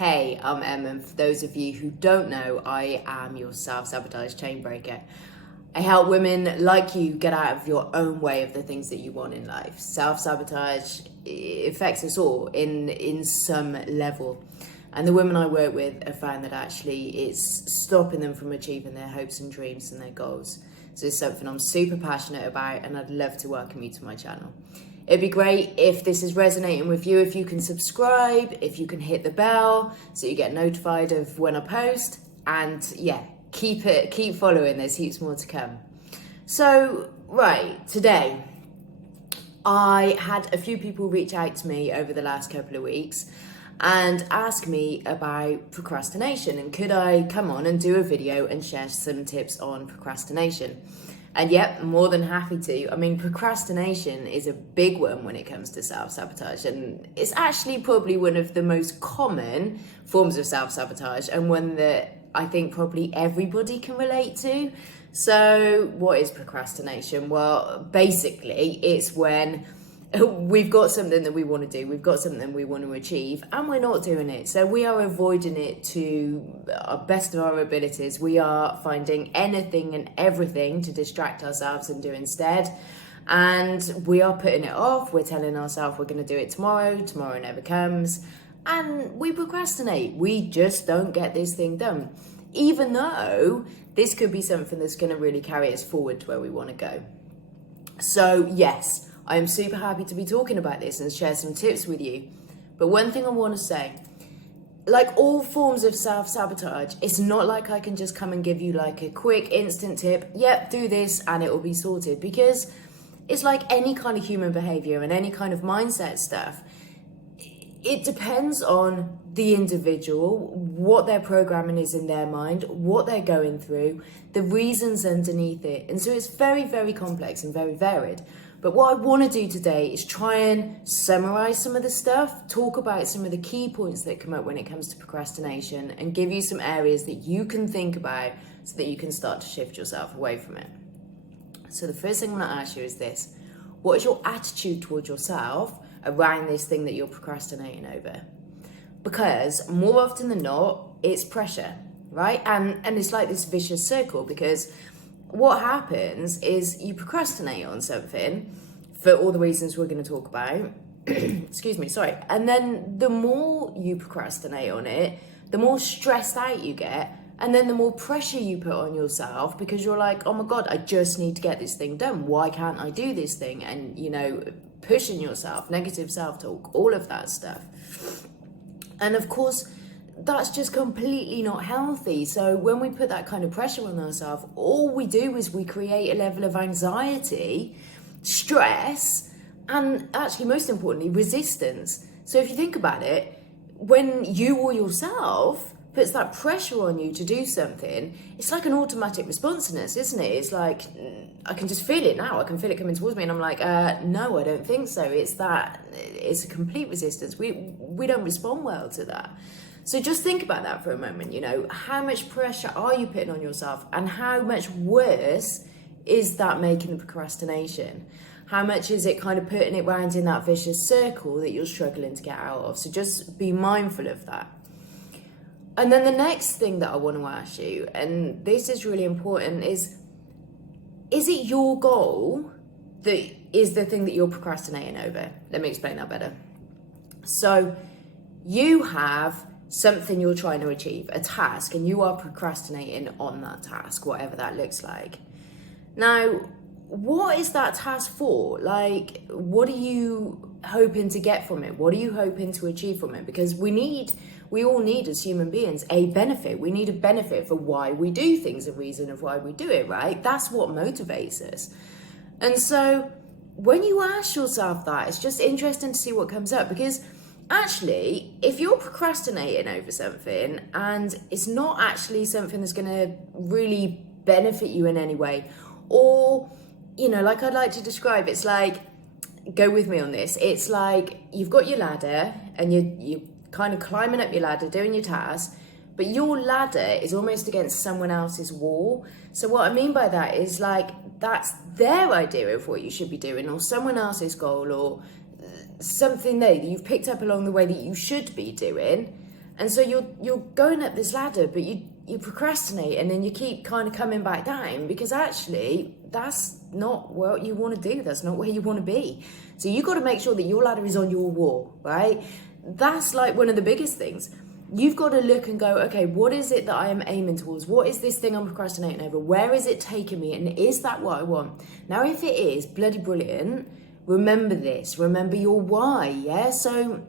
Hey, I'm Em, and for those of you who don't know, I am your self-sabotage chain breaker. I help women like you get out of your own way of the things that you want in life. Self-sabotage affects us all in some level. And the women I work with have found that actually it's stopping them from achieving their hopes and dreams and their goals. So it's something I'm super passionate about, and I'd love to welcome you to my channel. It'd be great if this is resonating with you, if you can subscribe, if you can hit the bell so you get notified of when I post. And yeah, keep following, there's heaps more to come. So, right, today, I had a few people reach out to me over the last couple of weeks and ask me about procrastination, and could I come on and do a video and share some tips on procrastination. And yep, more than happy to. I mean, procrastination is a big one when it comes to self-sabotage, and it's actually probably one of the most common forms of self-sabotage, and one that I think probably everybody can relate to. So what is procrastination? Well, basically it's when we've got something that we want to do, we've got something we want to achieve, and we're not doing it. So we are avoiding it to our best of our abilities. We are finding anything and everything to distract ourselves and do instead. And we are putting it off. We're telling ourselves we're going to do it tomorrow. Tomorrow never comes. And we procrastinate. We just don't get this thing done. Even though this could be something that's going to really carry us forward to where we want to go. So yes, I am super happy to be talking about this and share some tips with you. But one thing I want to say, like all forms of self-sabotage, it's not like I can just come and give you like a quick instant tip. Yep, do this and it will be sorted. Because it's like any kind of human behavior and any kind of mindset stuff. It depends on the individual, what their programming is in their mind, what they're going through, the reasons underneath it. And so it's very, very complex and very varied. But what I want to do today is try and summarize some of the stuff, talk about some of the key points that come up when it comes to procrastination, and give you some areas that you can think about so that you can start to shift yourself away from it. So the first thing I'm going to ask you is this: what is your attitude towards yourself around this thing that you're procrastinating over? Because more often than not, it's pressure, right? And it's like this vicious circle, because what happens is you procrastinate on something for all the reasons we're going to talk about. Excuse me, sorry. And then the more you procrastinate on it, the more stressed out you get. And then the more pressure you put on yourself, because you're like, oh my God, I just need to get this thing done. Why can't I do this thing? And, you know, pushing yourself, negative self-talk, all of that stuff. And of course, that's just completely not healthy. So when we put that kind of pressure on ourselves, all we do is we create a level of anxiety, stress, and actually, most importantly, resistance. So if you think about it, when you or yourself puts that pressure on you to do something, it's like an automatic responsiveness, isn't it? It's like, I can just feel it now. I can feel it coming towards me, and I'm like, no, I don't think so. It's a complete resistance. We don't respond well to that. So just think about that for a moment. You know, how much pressure are you putting on yourself, and how much worse is that making the procrastination? How much is it kind of putting it round in that vicious circle that you're struggling to get out of? So just be mindful of that. And then the next thing that I want to ask you, and this is really important, is it your goal that is the thing that you're procrastinating over? Let me explain that better. So you have something you're trying to achieve, a task, and you are procrastinating on that task, whatever that looks like. Now, what is that task for? Like, what are you hoping to get from it? What are you hoping to achieve from it? Because we all need as human beings a benefit. We need a benefit for why we do things, a reason of why we do it, right? That's what motivates us. And so when you ask yourself that, it's just interesting to see what comes up, because actually, if you're procrastinating over something and it's not actually something that's going to really benefit you in any way, or, you know, like I'd like to describe, it's like, go with me on this. It's like you've got your ladder and you kind of climbing up your ladder, doing your task, but your ladder is almost against someone else's wall. So what I mean by that is, like, that's their idea of what you should be doing, or someone else's goal, or something that you've picked up along the way that you should be doing. And so you're going up this ladder, but you procrastinate, and then you keep kind of coming back down, because actually that's not what you want to do. That's not where you want to be. So you got to make sure that your ladder is on your wall, right? That's like one of the biggest things. You've got to look and go, okay, what is it that I am aiming towards? What is this thing I'm procrastinating over? Where is it taking me? And is that what I want? Now, if it is, bloody brilliant, remember this. Remember your why, yeah? So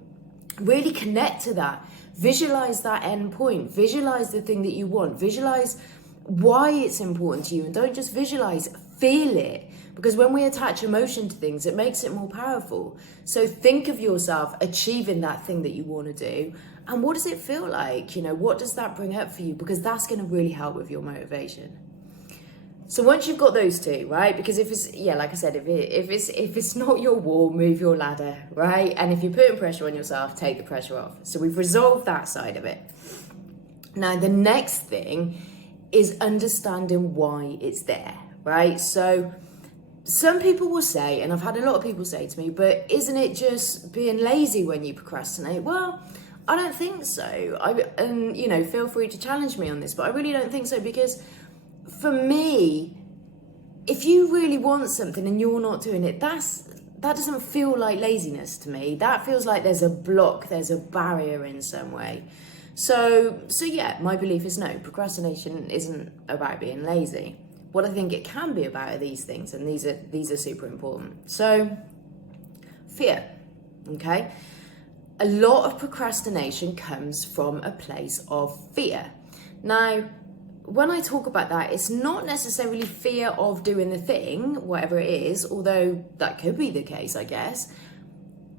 really connect to that. Visualize that end point. Visualize the thing that you want. Visualize why it's important to you. And don't just visualize, feel it. Because when we attach emotion to things, it makes it more powerful. So think of yourself achieving that thing that you want to do. And what does it feel like? You know, what does that bring up for you? Because that's going to really help with your motivation. So once you've got those two, right? Because if it's, yeah, like I said, if it's not your wall, move your ladder, right? And if you're putting pressure on yourself, take the pressure off. So we've resolved that side of it. Now, the next thing is understanding why it's there, right? So some people will say, and I've had a lot of people say to me, but isn't it just being lazy when you procrastinate? Well, I don't think so. And you know, feel free to challenge me on this, but I really don't think so, because for me, if you really want something and you're not doing it, that doesn't feel like laziness to me. That feels like there's a block, there's a barrier in some way. So yeah, my belief is no, procrastination isn't about being lazy. What I think it can be about are these things, and these are super important. So, fear, okay? A lot of procrastination comes from a place of fear. Now, when I talk about that, it's not necessarily fear of doing the thing, whatever it is, although that could be the case, I guess.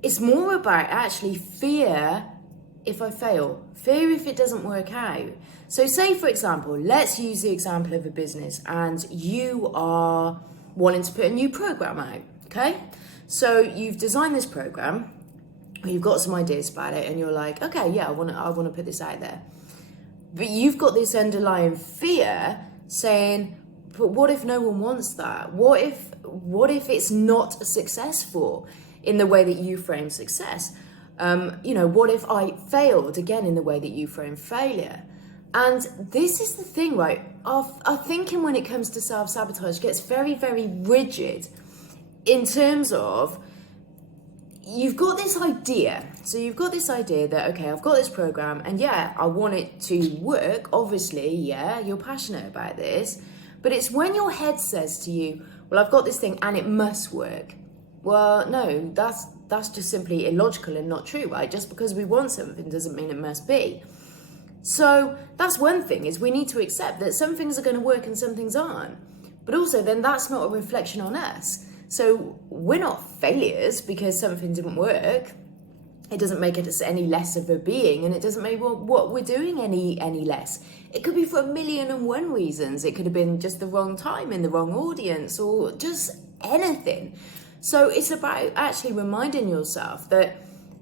It's more about actually fear if I fail, fear if it doesn't work out. So say, for example, let's use the example of a business, and you are wanting to put a new program out, okay? So you've designed this program, you've got some ideas about it, and you're like, okay, yeah, I want to put this out there. But you've got this underlying fear saying, but what if no one wants that? What if it's not successful in the way that you frame success? You know, what if I failed again in the way that you frame failure? And this is the thing, right? Our thinking when it comes to self-sabotage gets very, very rigid in terms of you've got this idea. So you've got this idea that, okay, I've got this program and yeah, I want it to work. Obviously, yeah, you're passionate about this. But it's when your head says to you, well, I've got this thing and it must work. Well, no, that's just simply illogical and not true, right? Just because we want something doesn't mean it must be. So that's one thing, is we need to accept that some things are going to work and some things aren't. But also then that's not a reflection on us. So we're not failures because something didn't work. It doesn't make us any less of a being, and it doesn't make what we're doing any less. It could be for 1,000,001 reasons. It could have been just the wrong time in the wrong audience, or just anything. So it's about actually reminding yourself that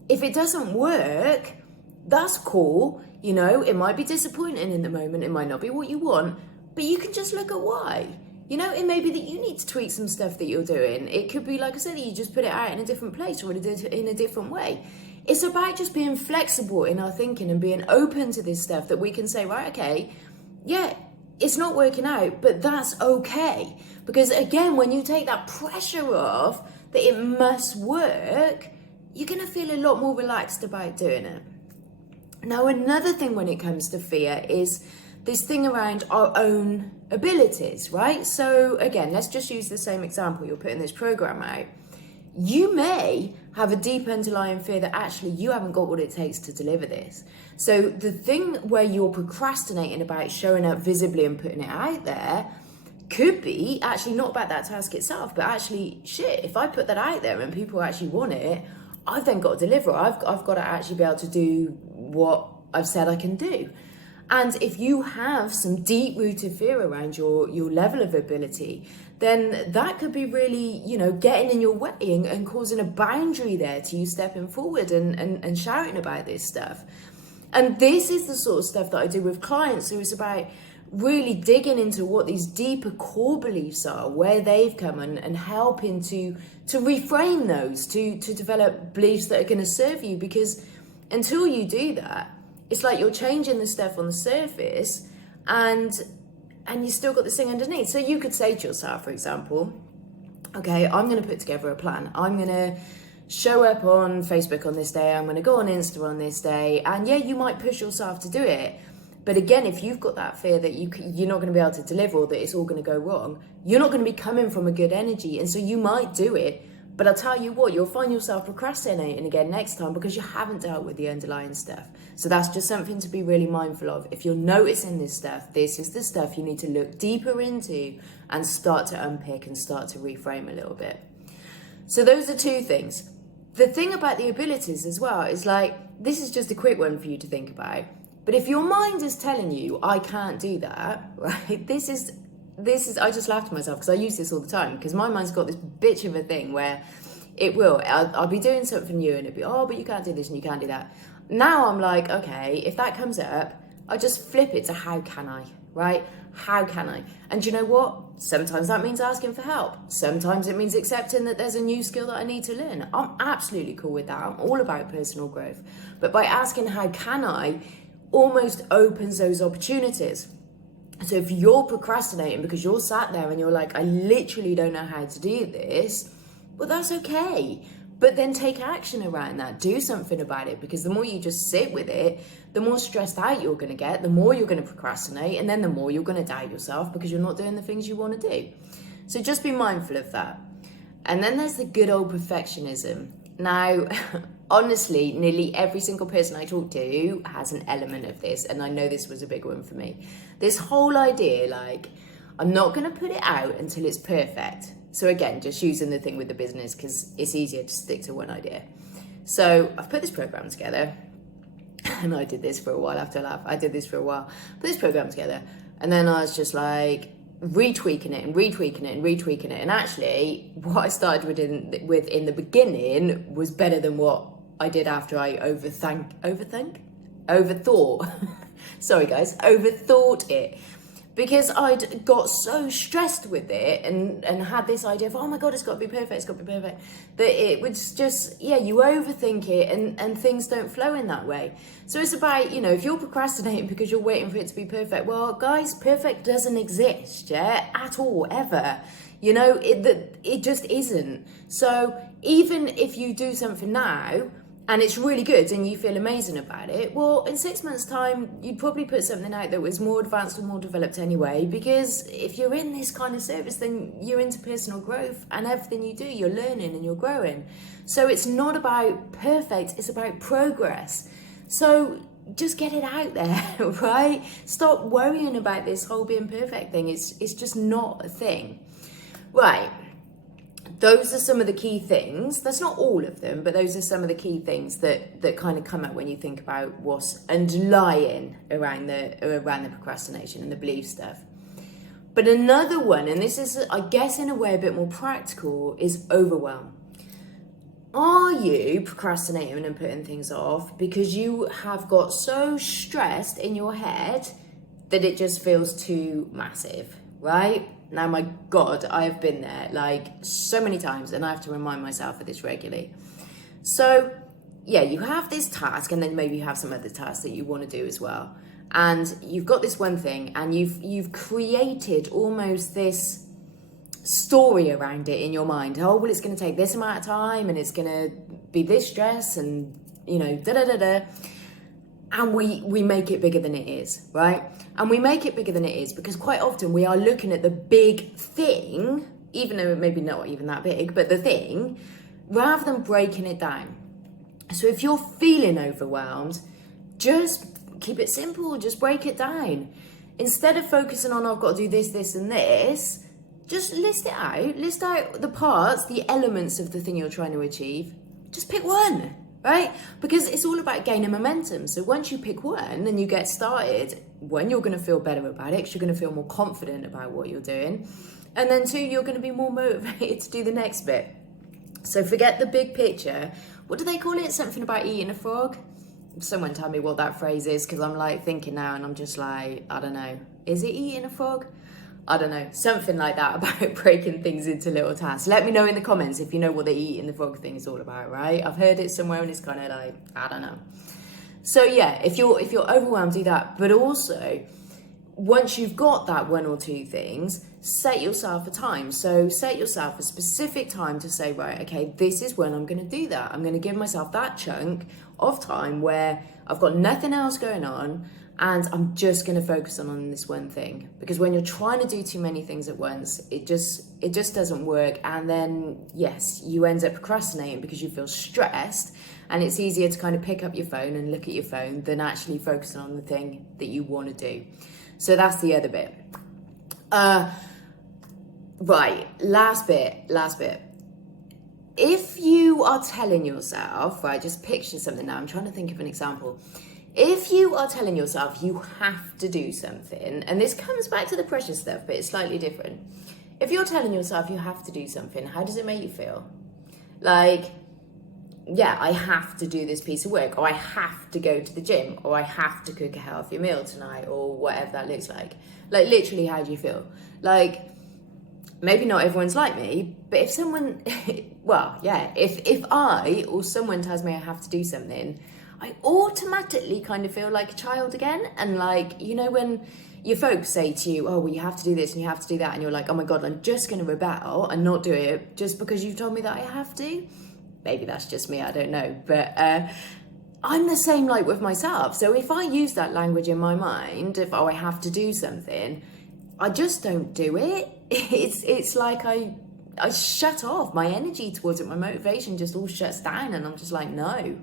if it doesn't work, that's cool. You know, it might be disappointing in the moment. It might not be what you want, but you can just look at why. You know, it may be that you need to tweak some stuff that you're doing. It could be, like I said, that you just put it out in a different place or in a different way. It's about just being flexible in our thinking and being open to this stuff, that we can say, right, okay, yeah, it's not working out, but that's okay. Because again, when you take that pressure off that it must work, you're going to feel a lot more relaxed about doing it. Now, another thing when it comes to fear is this thing around our own abilities, right? So again, let's just use the same example. You're putting this program out. You may have a deep underlying fear that actually you haven't got what it takes to deliver this. So the thing where you're procrastinating about showing up visibly and putting it out there could be actually not about that task itself, but actually, shit, if I put that out there and people actually want it, I've then got to deliver. I've got to actually be able to do what I've said I can do. And if you have some deep-rooted fear around your level of ability, then that could be really, you know, getting in your way and causing a boundary there to you stepping forward and shouting about this stuff. And this is the sort of stuff that I do with clients. So it's about really digging into what these deeper core beliefs are, where they've come, and helping to reframe those, to develop beliefs that are going to serve you. Because until you do that, it's like you're changing the stuff on the surface and you still got this thing underneath. So you could say to yourself, for example, okay, I'm going to put together a plan. I'm going to show up on Facebook on this day. I'm going to go on Insta on this day. And yeah, you might push yourself to do it. But again, if you've got that fear that you're not going to be able to deliver or that it's all going to go wrong, you're not going to be coming from a good energy. And so you might do it. But I'll tell you what, you'll find yourself procrastinating again next time because you haven't dealt with the underlying stuff. So that's just something to be really mindful of. If you're noticing this stuff, this is the stuff you need to look deeper into and start to unpick and start to reframe a little bit. So those are two things. The thing about the abilities as well is like, this is just a quick one for you to think about. But if your mind is telling you, I can't do that, right? This is, I just laughed at myself because I use this all the time because my mind's got this bitch of a thing where I'll be doing something new and it'll be, oh, but you can't do this and you can't do that. Now I'm like, okay, if that comes up, I just flip it to how can I, right? How can I? And you know what? Sometimes that means asking for help. Sometimes it means accepting that there's a new skill that I need to learn. I'm absolutely cool with that. I'm all about personal growth. But by asking how can I, almost opens those opportunities. So if you're procrastinating because you're sat there and you're like, I literally don't know how to do this, well, that's okay. But then take action around that. Do something about it, because the more you just sit with it, the more stressed out you're going to get, the more you're going to procrastinate, and then the more you're going to doubt yourself because you're not doing the things you want to do. So just be mindful of that. And then there's the good old perfectionism. Now, honestly, nearly every single person I talk to has an element of this, and I know this was a big one for me. This whole idea, like, I'm not going to put it out until it's perfect. So again, just using the thing with the business because it's easier to stick to one idea. So I've put this program together, and I did this for a while after laugh. I did this for a while. Put this program together, and then I was just like retweaking it and retweaking it and retweaking it. And actually, what I started with in the beginning was better than what I did after I overthought. Sorry guys, overthought it. Because I'd got so stressed with it and had this idea of, oh my God, it's got to be perfect, that it was just, yeah, you overthink it and things don't flow in that way. So it's about, if you're procrastinating because you're waiting for it to be perfect, well, guys, perfect doesn't exist, yeah, at all, ever. It just isn't. So even if you do something now, and it's really good and you feel amazing about it, well, in 6 months' time, you'd probably put something out that was more advanced and more developed anyway, because if you're in this kind of service, then you're into personal growth, and everything you do, you're learning and you're growing. So it's not about perfect, it's about progress. So just get it out there, right? Stop worrying about this whole being perfect thing. It's just not a thing. Right. Those are some of the key things. That's not all of them, but those are some of the key things that kind of come up when you think about what's underlying around the procrastination and the belief stuff. But another one, and this is, I guess, in a way a bit more practical, is overwhelm. Are you procrastinating and putting things off because you have got so stressed in your head that it just feels too massive, right? Now, my God, I have been there like so many times, and I have to remind myself of this regularly. So, yeah, you have this task, and then maybe you have some other tasks that you want to do as well. And you've got this one thing, and you've created almost this story around it in your mind. Oh, well, it's going to take this amount of time, and it's going to be this stress, and da-da-da-da. And we make it bigger than it is, right? And we make it bigger than it is because quite often we are looking at the big thing, even though it may be not even that big, but the thing, rather than breaking it down. So if you're feeling overwhelmed, just keep it simple, just break it down. Instead of focusing on, I've got to do this, this, and this, just list it out. List out the parts, the elements of the thing you're trying to achieve. Just pick one. Right? Because it's all about gaining momentum. So once you pick one and you get started, one, you're going to feel better about it because you're going to feel more confident about what you're doing. And then two, you're going to be more motivated to do the next bit. So forget the big picture. What do they call it? Something about eating a frog? Someone tell me what that phrase is, because I'm like thinking now and I'm just like, I don't know. Is it eating a frog? I don't know, something like that about breaking things into little tasks. Let me know in the comments if you know what the eating the frog thing is all about, right? I've heard it somewhere and it's kind of like, I don't know. So yeah, if you're overwhelmed, do that. But also, once you've got that one or two things, set yourself a time. So set yourself a specific time to say, right, okay, this is when I'm going to do that. I'm going to give myself that chunk of time where I've got nothing else going on and I'm just going to focus on this one thing. Because when you're trying to do too many things at once, it just doesn't work. And then, yes, you end up procrastinating because you feel stressed, and it's easier to kind of pick up your phone and look at your phone than actually focusing on the thing that you want to do. So that's the other bit. Right, last bit. If you are telling yourself, right, just picture something now, I'm trying to think of an example. If you are telling yourself you have to do something, and this comes back to the pressure stuff, but it's slightly different. If you're telling yourself you have to do something, how does it make you feel? Like, yeah, I have to do this piece of work, or I have to go to the gym, or I have to cook a healthy meal tonight, or whatever that looks like. Like, literally, how do you feel? Like, maybe not everyone's like me, but if someone, well, yeah, if I or someone tells me I have to do something, I automatically kind of feel like a child again. And like, you know, when your folks say to you, oh, well, you have to do this and you have to do that, and you're like, oh my God, I'm just going to rebel and not do it just because you've told me that I have to. Maybe that's just me, I don't know. But I'm the same like with myself. So if I use that language in my mind, if I have to do something, I just don't do it. It's like I shut off my energy towards it. My motivation just all shuts down, and I'm just like, no.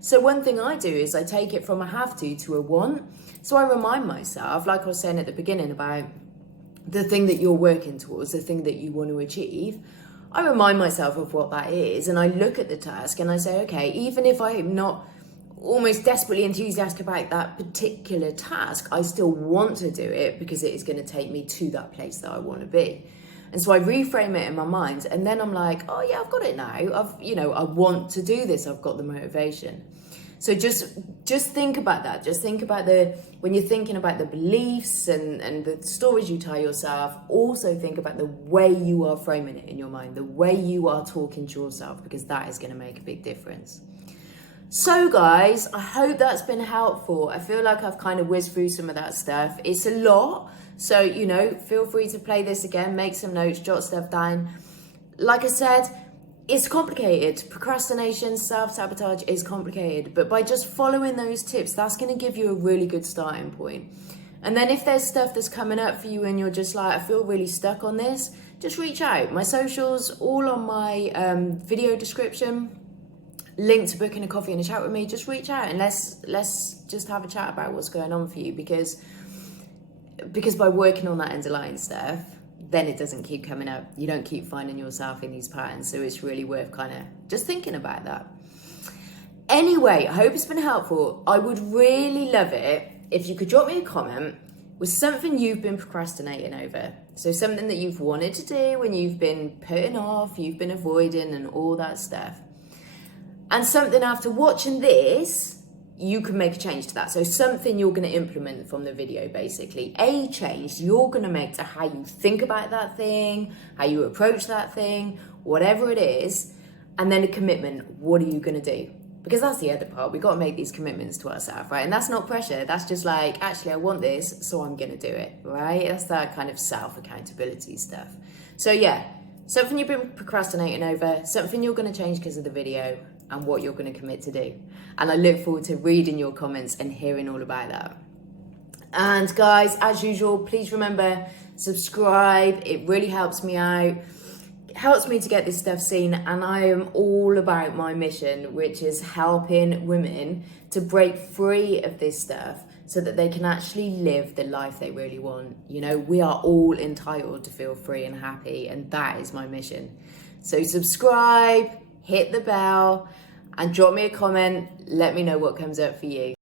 So one thing I do is I take it from a have to a want. So I remind myself, like I was saying at the beginning about the thing that you're working towards, the thing that you want to achieve. I remind myself of what that is, and I look at the task and I say, okay, even if I'm not almost desperately enthusiastic about that particular task, I still want to do it because it is going to take me to that place that I want to be. And so I reframe it in my mind, and then I'm like, oh yeah, I've got it now. I want to do this. I've got the motivation. So just think about that. Just think about when you're thinking about the beliefs and the stories you tell yourself, also think about the way you are framing it in your mind, the way you are talking to yourself, because that is going to make a big difference. So guys, I hope that's been helpful. I feel like I've kind of whizzed through some of that stuff. It's a lot. So, you know, feel free to play this again, make some notes, jot stuff down. Like I said, it's complicated. Procrastination, self-sabotage is complicated. But by just following those tips, that's going to give you a really good starting point. And then if there's stuff that's coming up for you and you're just like, I feel really stuck on this, just reach out. My socials, all on my video description. Link to booking a coffee and a chat with me. Just reach out and let's just have a chat about what's going on for you, because by working on that underlying stuff, then it doesn't keep coming up. You don't keep finding yourself in these patterns. So it's really worth kind of just thinking about that. Anyway, I hope it's been helpful. I would really love it if you could drop me a comment with something you've been procrastinating over. So something that you've wanted to do and you've been putting off, you've been avoiding and all that stuff. And something after watching this, you can make a change to that. So something you're going to implement from the video, basically. A change you're going to make to how you think about that thing, how you approach that thing, whatever it is. And then a commitment. What are you going to do? Because that's the other part. We've got to make these commitments to ourselves, right? And that's not pressure. That's just like, actually, I want this, so I'm going to do it, right? That's that kind of self-accountability stuff. So yeah, something you've been procrastinating over, something you're going to change because of the video, and what you're going to commit to do. And I look forward to reading your comments and hearing all about that. And guys, as usual, please remember, subscribe. It really helps me out. It helps me to get this stuff seen. And I am all about my mission, which is helping women to break free of this stuff so that they can actually live the life they really want. You know, we are all entitled to feel free and happy, and that is my mission. So subscribe, hit the bell, and drop me a comment. Let me know what comes up for you.